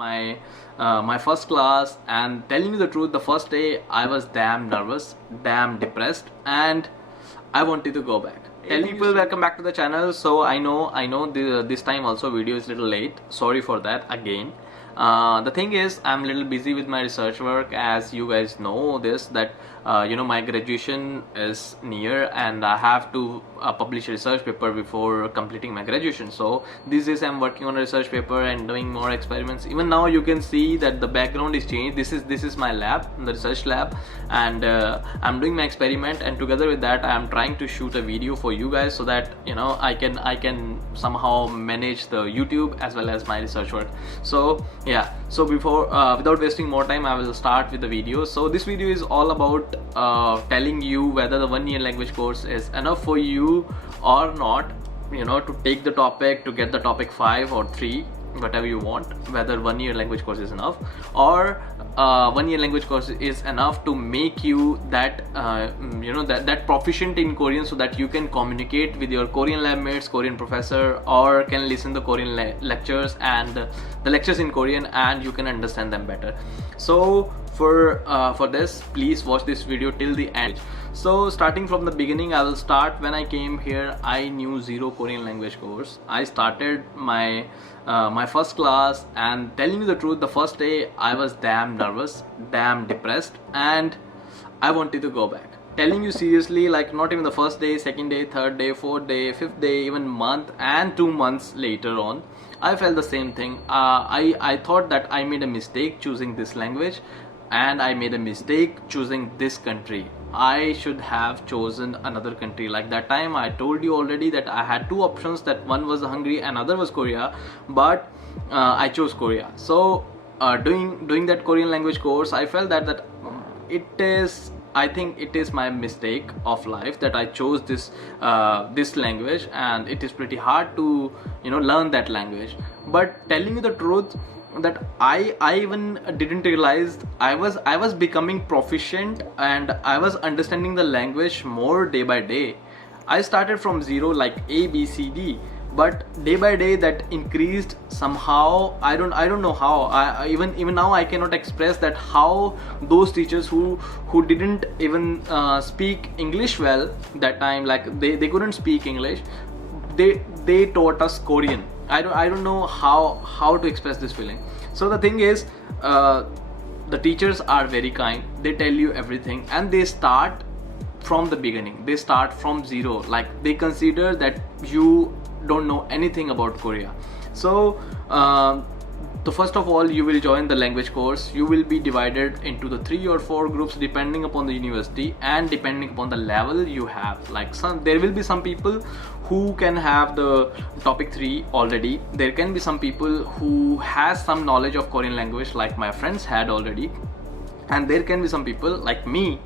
my first class, and telling you the truth, the first day I was damn nervous, damn depressed, and I wanted to go back. Tell people welcome back to the channel. So I know this time also video is a little late, sorry for that again. The thing is, I'm a little busy with my research work, as you guys know this, that my graduation is near and I have to publish a research paper before completing my graduation. So these days I'm working on a research paper and doing more experiments. Even now you can see that the background is changed. This is my lab, the research lab, and I'm doing my experiment, and together with that I'm trying to shoot a video for you guys, so that I can somehow manage the YouTube as well as my research work. So yeah, so before without wasting more time, I will start with the video. So this video is all about telling you whether the 1 year language course is enough for you or not, to take the topic, to get the topic 5 or 3, whatever you want, whether 1 year language course is enough, or 1 year language course is enough to make you that that proficient in Korean, so that you can communicate with your Korean lab mates, Korean professor, or can listen to Korean lectures and the lectures in Korean, and you can understand them better. So for this, please watch this video till the end. So starting from the beginning, I will start. When I came here, I knew zero Korean language course. I started my my first class, and telling you the truth, the first day I was damn nervous, damn depressed, and I wanted to go back. Telling you seriously, like not even the first day, second day, third day, fourth day, fifth day, even month and 2 months later on, I felt the same thing. I thought that I made a mistake choosing this language, and I made a mistake choosing this country. I should have chosen another country. Like that time I told you already that I had 2 options, that one was Hungary and other was Korea, but I chose Korea. So doing that Korean language course, I felt that I think it is my mistake of life that I chose this language, and it is pretty hard to learn that language. But telling you the truth, that I even didn't realize I was becoming proficient, and I was understanding the language more day by day. I started from zero, like A, B, C, D, but day by day that increased somehow. I don't know how. I even now I cannot express that how those teachers who didn't even speak English well that time, like they couldn't speak English, they taught us Korean. I don't know how to express this feeling. So the thing is, the teachers are very kind. They tell you everything, and they start from the beginning. They start from zero. Like they consider that you don't know anything about Korea. So first of all, you will join the language course. You will be divided into the 3 or 4 groups depending upon the university and depending upon the level you have. Like there will be some people who can have the topic 3 already. There can be some people who has some knowledge of Korean language, like my friends had already, and there can be some people like me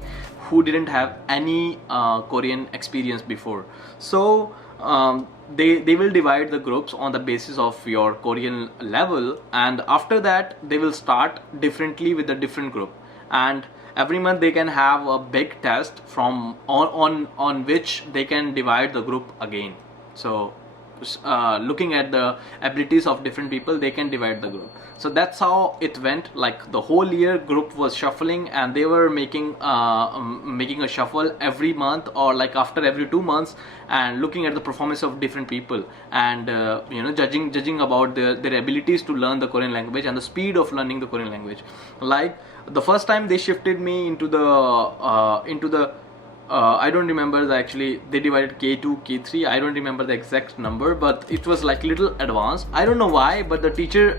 who didn't have any Korean experience before. So they will divide the groups on the basis of your Korean level, and after that they will start differently with the different group, and every month they can have a big test from on which they can divide the group again. So looking at the abilities of different people, they can divide the group. So that's how it went. Like the whole year group was shuffling, and they were making a shuffle every month, or like after every 2 months, and looking at the performance of different people, and judging about their abilities to learn the Korean language and the speed of learning the Korean language. Like the first time they shifted me into the I don't remember actually, they divided K2, K3, I don't remember the exact number, but it was like little advanced. I don't know why, but the teacher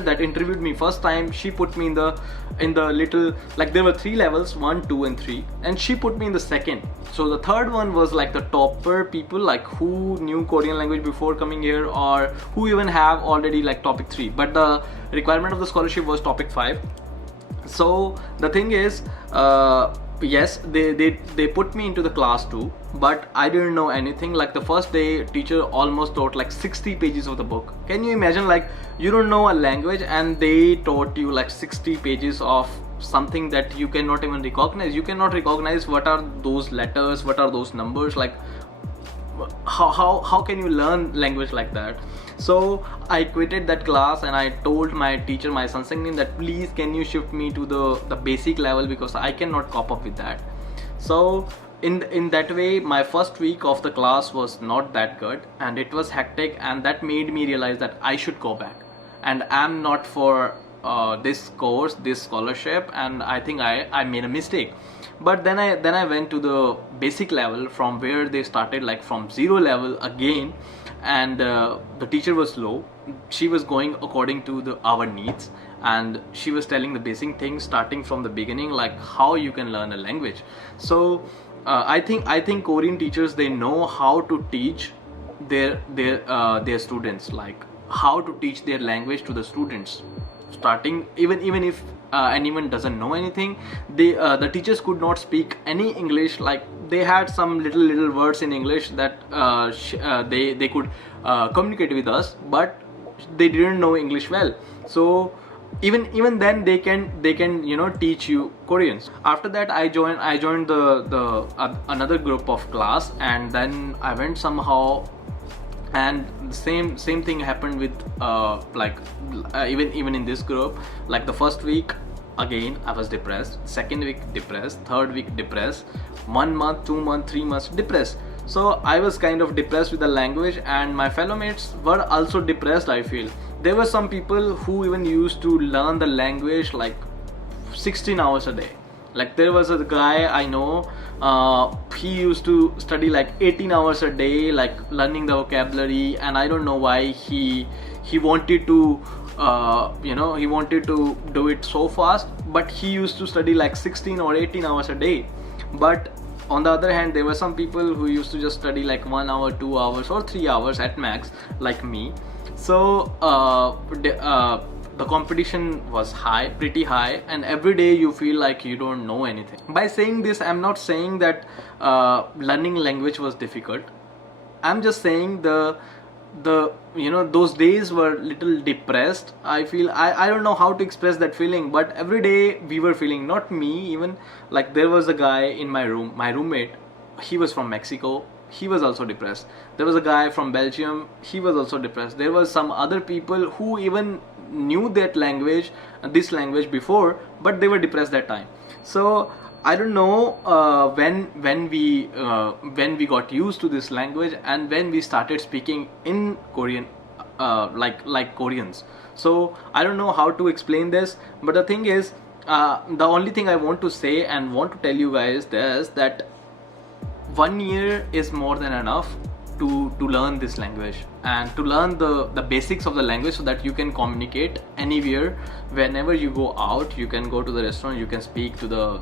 that interviewed me first time, she put me in the little, like there were 3 levels, 1, 2 and 3, and she put me in the second. So the third one was like the topper people, like who knew Korean language before coming here, or who even have already like topic 3, but the requirement of the scholarship was topic 5. So the thing is, yes, they put me into the class 2, but I didn't know anything. Like the first day, teacher almost taught like 60 pages of the book. Can you imagine, like you don't know a language and they taught you like 60 pages of something that you cannot even recognize. You cannot recognize what are those letters, what are those numbers, like how can you learn language like that? So I quitted that class and I told my teacher, my Sansangnim, that please can you shift me to the basic level, because I cannot cope up with that. So in that way, my first week of the class was not that good and it was hectic, and that made me realize that I should go back, and I'm not for this course, this scholarship, and I think I made a mistake. But then I went to the basic level, from where they started, like from zero level again, and the teacher was low. She was going according to our needs, and she was telling the basic things starting from the beginning, like how you can learn a language. So I think Korean teachers, they know how to teach their students, like how to teach their language to the students, starting even if anyone doesn't know anything. The teachers could not speak any English, like they had some little words in English that they could communicate with us, but they didn't know English well. So even then they can teach you Koreans. After that I joined the another group of class, and then I went somehow, and the same thing happened with even in this group. Like the first week, again I was depressed, second week depressed, third week depressed, 1 month, 2 months, 3 months depressed. So I was kind of depressed with the language, and my fellow mates were also depressed. I feel there were some people who even used to learn the language like 16 hours a day. Like there was a guy I know, he used to study like 18 hours a day, like learning the vocabulary, and I don't know why he wanted to he wanted to do it so fast, but he used to study like 16 or 18 hours a day. But on the other hand, there were some people who used to just study like 1 hour, 2 hours, or 3 hours at max, like me. So the competition was pretty high, and every day you feel like you don't know anything. By saying this, I'm not saying that learning language was difficult. I'm just saying those days were little depressed. I feel I don't know how to express that feeling, but every day we were feeling, not me even, like there was a guy in my room, my roommate, he was from Mexico, he was also depressed. There was a guy from Belgium, he was also depressed. There was some other people who even knew that language, this language before, but they were depressed that time. So I don't know when we got used to this language, and when we started speaking in Korean, like Koreans. So I don't know how to explain this, but the thing is, the only thing I want to say and want to tell you guys is that 1 year is more than enough to learn this language, and to learn the basics of the language, so that you can communicate anywhere. Whenever you go out, you can go to the restaurant, you can speak to the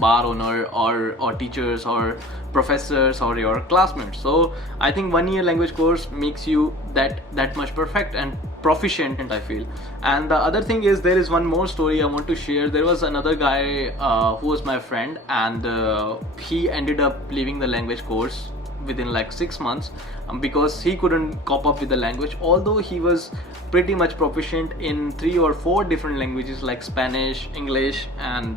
bar owner, or teachers, or professors, or your classmates. So I think 1 year language course makes you that much perfect and proficient, I feel. And the other thing is, there is one more story I want to share. There was another guy who was my friend, and he ended up leaving the language course within like 6 months, because he couldn't cope up with the language, although he was pretty much proficient in 3 or 4 different languages like Spanish, English, and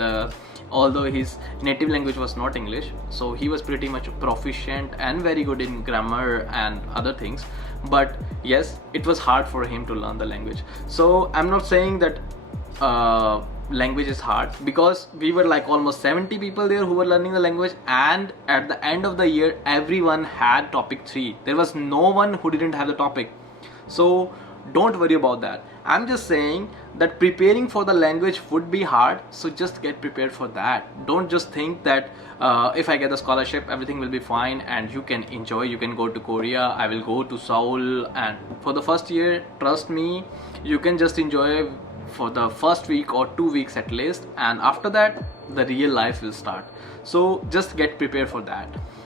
although his native language was not English, so he was pretty much proficient and very good in grammar and other things. But yes, it was hard for him to learn the language. So I'm not saying that language is hard, because we were like almost 70 people there who were learning the language, and at the end of the year everyone had topic 3. There was no one who didn't have the topic. So don't worry about that. I'm just saying that preparing for the language would be hard, so just get prepared for that. Don't just think that if I get the scholarship everything will be fine and you can enjoy, you can go to Korea, I will go to Seoul, and for the first year, trust me, you can just enjoy for the first week or 2 weeks at least, and after that the real life will start. So just get prepared for that.